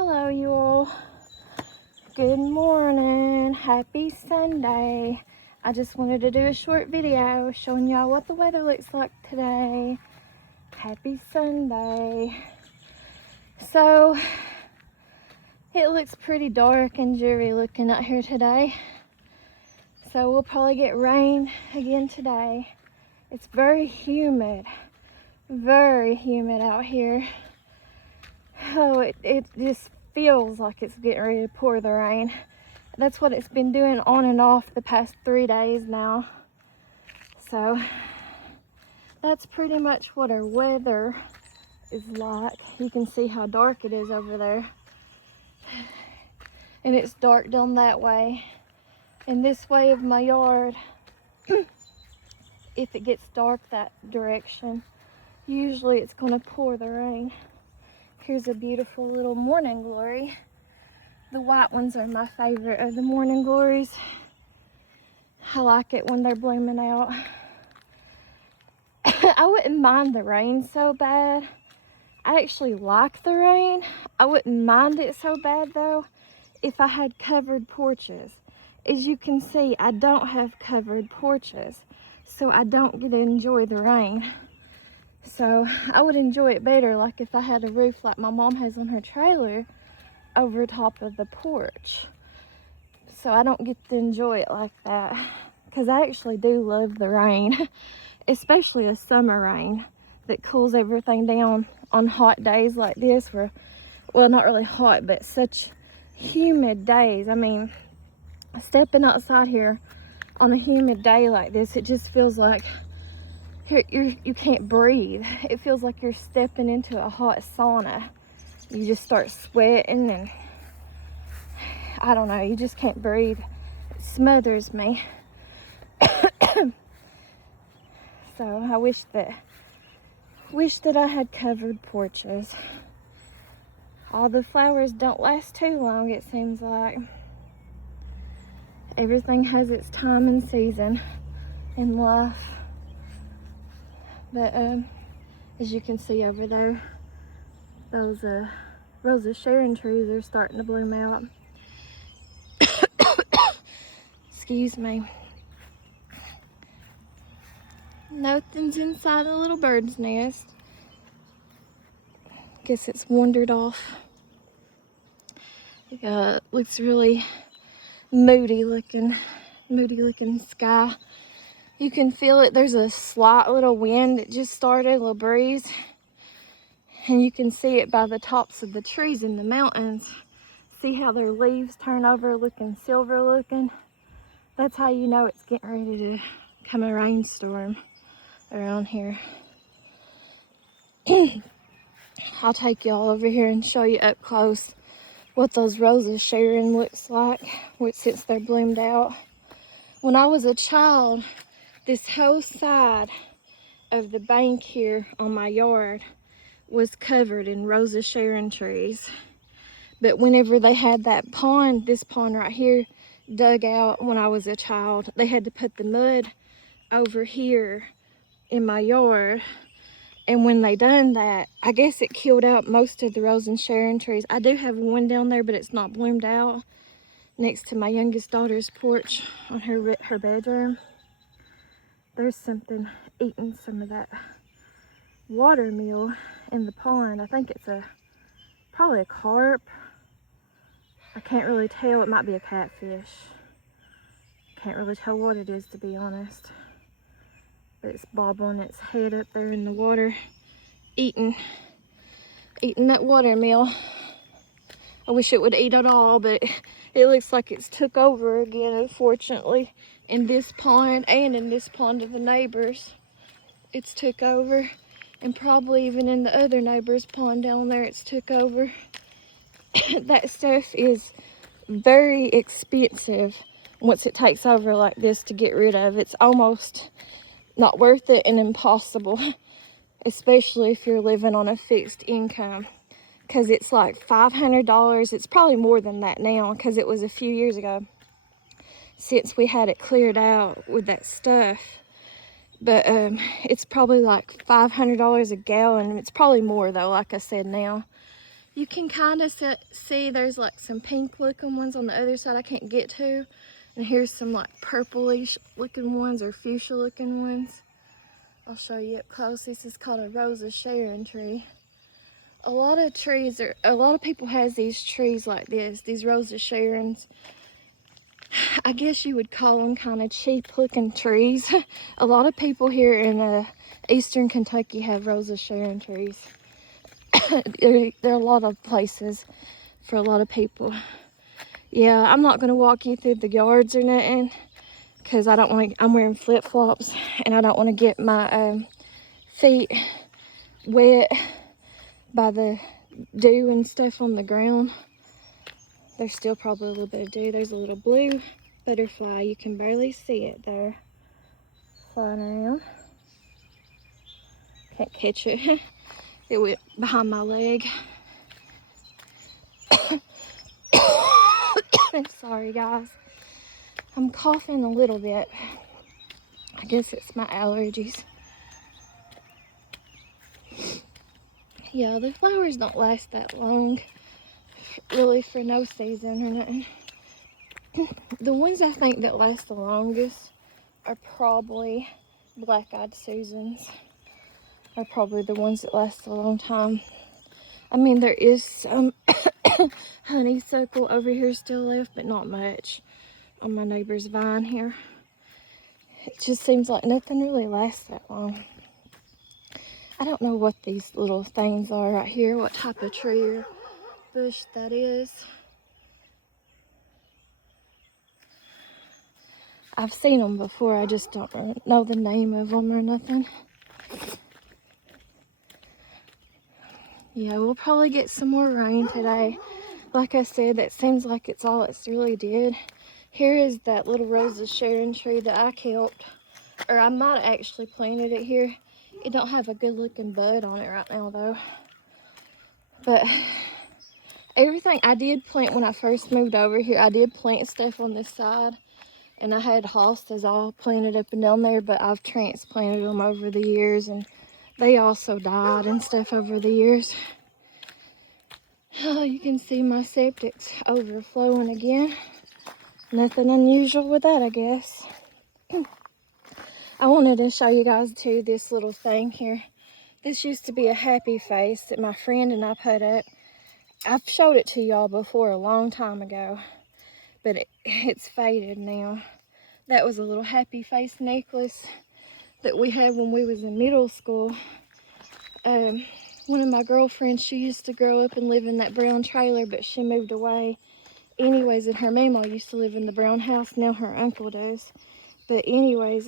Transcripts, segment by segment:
Hello, you all. Good morning. Happy Sunday. I just wanted to do a short video showing y'all what the weather looks like today. Happy Sunday. So, it looks pretty dark and dreary looking out here today. So, we'll probably get rain again today. It's very humid out here. Oh, it just feels like it's getting ready to pour the rain. That's what it's been doing on and off the past 3 days now. So that's pretty much what our weather is like. You can see how dark it is over there. And it's dark down that way. And this way of my yard, if it gets dark that direction, usually it's gonna pour the rain. Here's a beautiful little morning glory. The white ones are my favorite of the morning glories. I like it when they're blooming out. I wouldn't mind the rain so bad. I actually like the rain. I wouldn't mind it so bad though if I had covered porches. As you can see, I don't have covered porches, so I don't get to enjoy the rain. So I would enjoy it better like if I had a roof like my mom has on her trailer over top of the porch. So I don't get to enjoy it like that, because I actually do love the rain, especially a summer rain that cools everything down on hot days like this, where, well, not really hot, but such humid days. I mean, stepping outside here on a humid day like this, it just feels like you can't breathe. It feels like you're stepping into a hot sauna. You just start sweating and I don't know, you just can't breathe. It smothers me. So I wish that I had covered porches. All the flowers don't last too long, it seems like. Everything has its time and season in life. But as you can see over there, those Rosa Sharon trees are starting to bloom out. Excuse me. Nothing's inside the little bird's nest. Guess it's wandered off. Looks really moody looking sky. You can feel it. There's a slight little wind that just started, a little breeze. And you can see it by the tops of the trees in the mountains. See how their leaves turn over looking silver looking? That's how you know it's getting ready to come a rainstorm around here. I'll take y'all over here and show you up close what those Rosa Sharon looks like since they're bloomed out. When I was a child, this whole side of the bank here on my yard was covered in Rosa Sharon trees. But whenever they had that pond, this pond right here, dug out when I was a child, they had to put the mud over here in my yard. And when they done that, I guess it killed out most of the Rosa Sharon trees. I do have one down there, but it's not bloomed out, next to my youngest daughter's porch on her bedroom. There's something eating some of that watermeal in the pond. I think it's probably a carp. I can't really tell. It might be a catfish. Can't really tell what it is, to be honest. But it's bobbling its head up there in the water, eating that watermeal. I wish it would eat it all, but it looks like it's took over again, unfortunately, in this pond and in this pond of the neighbors. It's took over, and probably even in the other neighbor's pond down there, it's took over. That stuff is very expensive once it takes over like this to get rid of. It's almost not worth it and impossible, especially if you're living on a fixed income, because it's like $500. It's probably more than that now, because it was a few years ago since we had it cleared out with that stuff. But it's probably like $500 a gallon. It's probably more though, like I said now. You can kind of see there's like some pink looking ones on the other side I can't get to. And here's some like purplish looking ones or fuchsia looking ones. I'll show you up close. This is called a Rosa Sharon tree. A lot of people has these trees like this, these Rosa Sharons. I guess you would call them kind of cheap looking trees. A lot of people here in eastern Kentucky have Rosa Sharon trees. There are a lot of places for a lot of people. Yeah, I'm not going to walk you through the yards or nothing because I don't want to. I'm wearing flip-flops and I don't want to get my feet wet by the dew and stuff on the ground. There's still probably a little bit of dew. There's a little blue butterfly. You can barely see it there. Flying around. Can't catch it. It went behind my leg. Sorry guys. I'm coughing a little bit. I guess it's my allergies. Yeah, the flowers don't last that long. Really, for no season or nothing. The ones I think that last the longest are probably black-eyed Susans. Are probably the ones that last a long time. I mean, there is some honeysuckle over here still left, but not much on my neighbor's vine here. It just seems like nothing really lasts that long. I don't know what these little things are right here, what type of tree or bush that is. I've seen them before, I just don't know the name of them or nothing. Yeah, we'll probably get some more rain today. Like I said, that seems like it's all it's really did. Here is that little Rosa Sharon tree that I kept, or I might have actually planted it here. It don't have a good looking bud on it right now though. But everything I did plant when I first moved over here, I did plant stuff on this side. And I had hostas all planted up and down there, but I've transplanted them over the years and they also died and stuff over the years. Oh, you can see my septic's overflowing again. Nothing unusual with that, I guess. I wanted to show you guys too this little thing here. This used to be a happy face that my friend and I put up. I've showed it to y'all before a long time ago, but it's faded now. That was a little happy face necklace that we had when we was in middle school. One of my girlfriends, she used to grow up and live in that brown trailer, but she moved away. Anyways, and her mama used to live in the brown house. Now her uncle does. But anyways,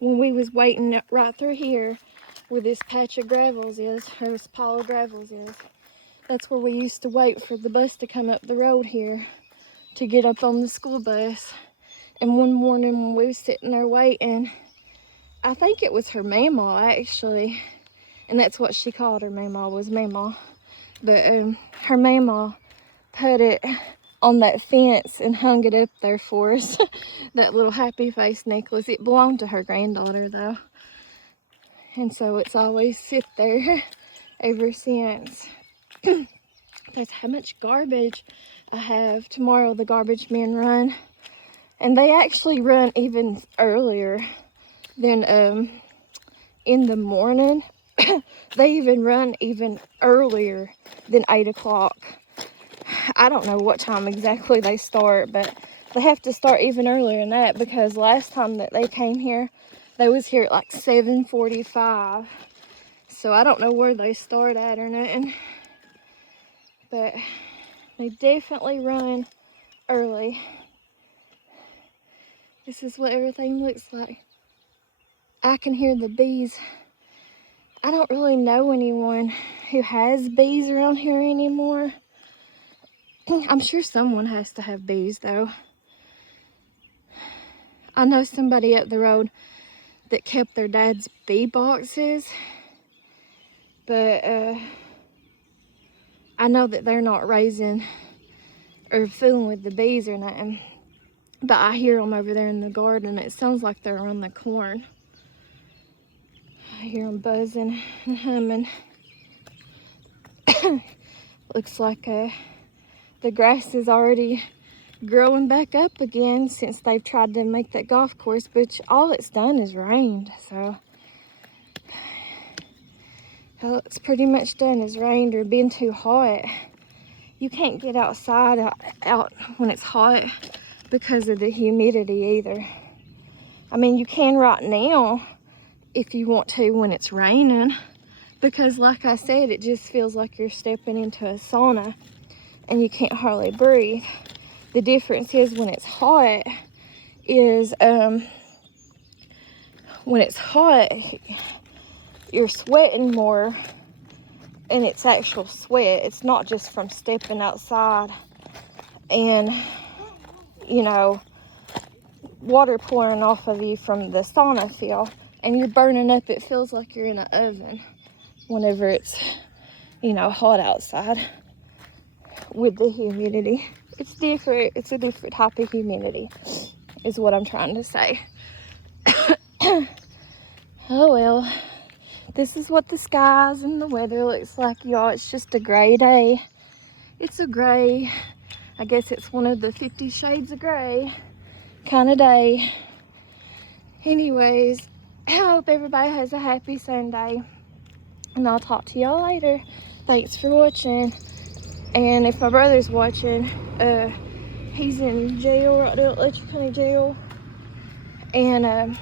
when we was waiting right through here where this patch of gravels is, or this pile of gravels is, that's where we used to wait for the bus to come up the road here to get up on the school bus. And one morning when we was sitting there waiting, I think it was her mama actually, and that's what she called her, mama, was mama. But her mama put it on that fence and hung it up there for us. That little happy face necklace. It belonged to her granddaughter though. And so it's always sit there ever since. That's how much garbage I have. Tomorrow the garbage men run. And they actually run even earlier than in the morning. They even run even earlier than 8 o'clock. I don't know what time exactly they start, but they have to start even earlier than that because last time that they came here, they was here at like 7:45. So I don't know where they start at or nothing. But they definitely run early. This is what everything looks like. I can hear the bees. I don't really know anyone who has bees around here anymore. I'm sure someone has to have bees though. I know somebody up the road that kept their dad's bee boxes, but I know that they're not raising or fooling with the bees or nothing. But I hear them over there in the garden. It sounds like they're on the corn. I hear them buzzing and humming. Looks like the grass is already growing back up again since they've tried to make that golf course, but all it's done is rained. So all it's pretty much done is rained or been too hot. You can't get outside out when it's hot because of the humidity either. I mean, you can right now if you want to when it's raining, because like I said, it just feels like you're stepping into a sauna and you can't hardly breathe. The difference is when it's hot is when it's hot, you're sweating more, and it's actual sweat. It's not just from stepping outside and, you know, water pouring off of you from the sauna feel, and you're burning up. It feels like you're in an oven whenever it's, you know, hot outside with the humidity. It's different. It's a different type of humidity is what I'm trying to say. Oh well, this is what the skies and the weather looks like, y'all. It's just a gray day. It's a gray, I guess it's one of the 50 shades of gray kind of day. Anyways, I hope everybody has a happy Sunday, and I'll talk to y'all later. Thanks for watching. And if my brother's watching, he's in jail right now at Letcher County Jail. And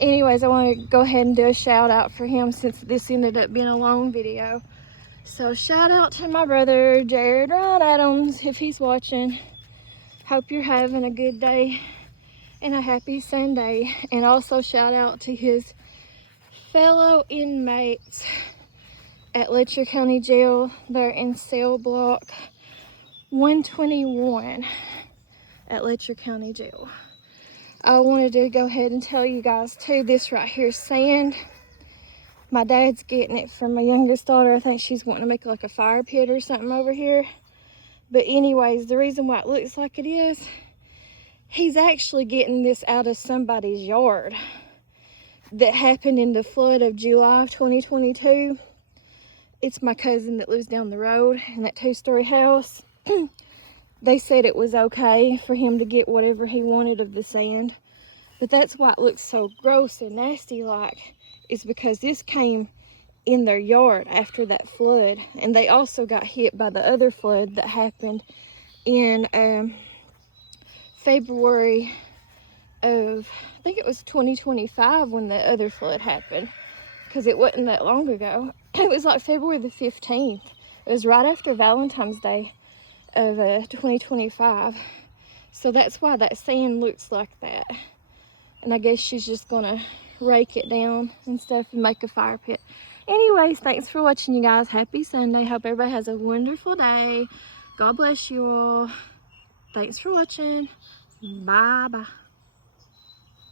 anyways, I want to go ahead and do a shout out for him since this ended up being a long video. So shout out to my brother Jared Ryan Adams if he's watching. Hope you're having a good day and a happy Sunday. And also shout out to his fellow inmates at Letcher County Jail. They're in cell block 121 at Letcher County Jail. I wanted to go ahead and tell you guys too, this right here is sand. My dad's getting it from my youngest daughter. I think she's wanting to make like a fire pit or something over here. But anyways, the reason why it looks like it is, he's actually getting this out of somebody's yard that happened in the flood of July of 2022. It's my cousin that lives down the road in that 2-story house. They said it was okay for him to get whatever he wanted of the sand. But that's why it looks so gross and nasty like, is because this came in their yard after that flood. And they also got hit by the other flood that happened in February of, I think it was 2025 when the other flood happened. Because it wasn't that long ago. It was like February the 15th. It was right after Valentine's Day of 2025. So that's why that sand looks like that. And I guess she's just gonna rake it down and stuff and make a fire pit. Anyways, thanks for watching, you guys. Happy Sunday. Hope everybody has a wonderful day. God bless you all. Thanks for watching. Bye bye.